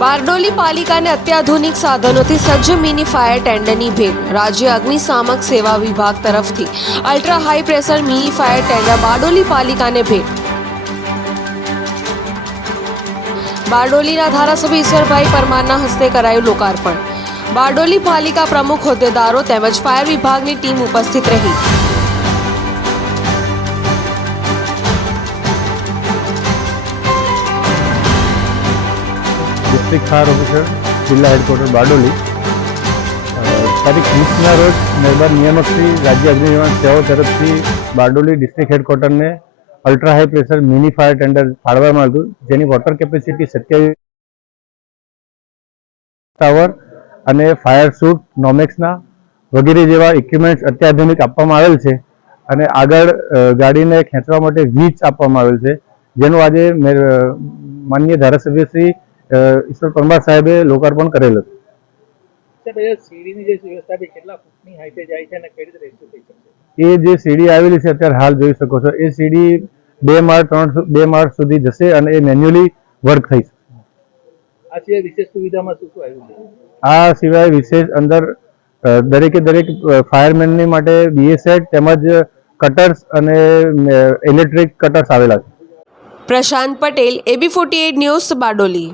બારડોલી પાલિકાને અત્યાધુનિક સાધનોથી સજ્જ mini fire ટેન્ડરની ભેટ રાજ્ય અગ્નિશામક સેવા વિભાગ તરફથી ultra high pressure mini fire tender Bardoli પાલિકાને ભેટ બારડોલીના ધારાસભ્ય ઈશ્વરભાઈ પરમારના હસ્તે કરાયું લોકાર્પણ બારડોલી પાલિકા પ્રમુખ હોદ્દેદારો તેમજ ફાયર વિભાગની ટીમ ઉપસ્થિત રહી ડિસ્ટ્રિક્ટ ફાયર ઓફિસર જિલ્લા હેડક્વાર્ટર બારડોલી તારીખ વીસના રોજ મહેરબાન નિયામક રાજ્ય અગ્નિનિર્માણ સેવાઓ તરફથી Bardoli district હેડક્વાર્ટરને ultra high pressure mini fire tender ફાળવામાં આવ્યું જેની વોટર કેપેસિટી સત્યાવીસ ટાવર અને ફાયર સૂટ નોમેક્સના વગેરે જેવા ઇક્વિપમેન્ટ્સ અત્યાધુનિક આપવામાં આવેલ છે અને આગળ ગાડીને ખેંચવા માટે વીચ આપવામાં આવેલ છે જેનું આજે માનનીય ધારાસભ્ય શ્રી ઈશ્વર પરમાર સાહેબે લોકાર્પણ કરેલ હતું એ જે સીડી આવેલી છે અત્યારે હાલ જોઈ શકો છો એ સીડી બે માળ ત્રણ બે માળ સુધી જશે અને એ મેન્યુઅલી વર્ક થઈ છે આ સિવાય વિશેષ અંદર દરેકે દરેક ફાયરમેનની માટે બીએસેટ તેમજ કટર્સ અને ઇલેક્ટ્રિક કટર્સ આવેલા છે Prashant Patel AB forty eight news Bardoli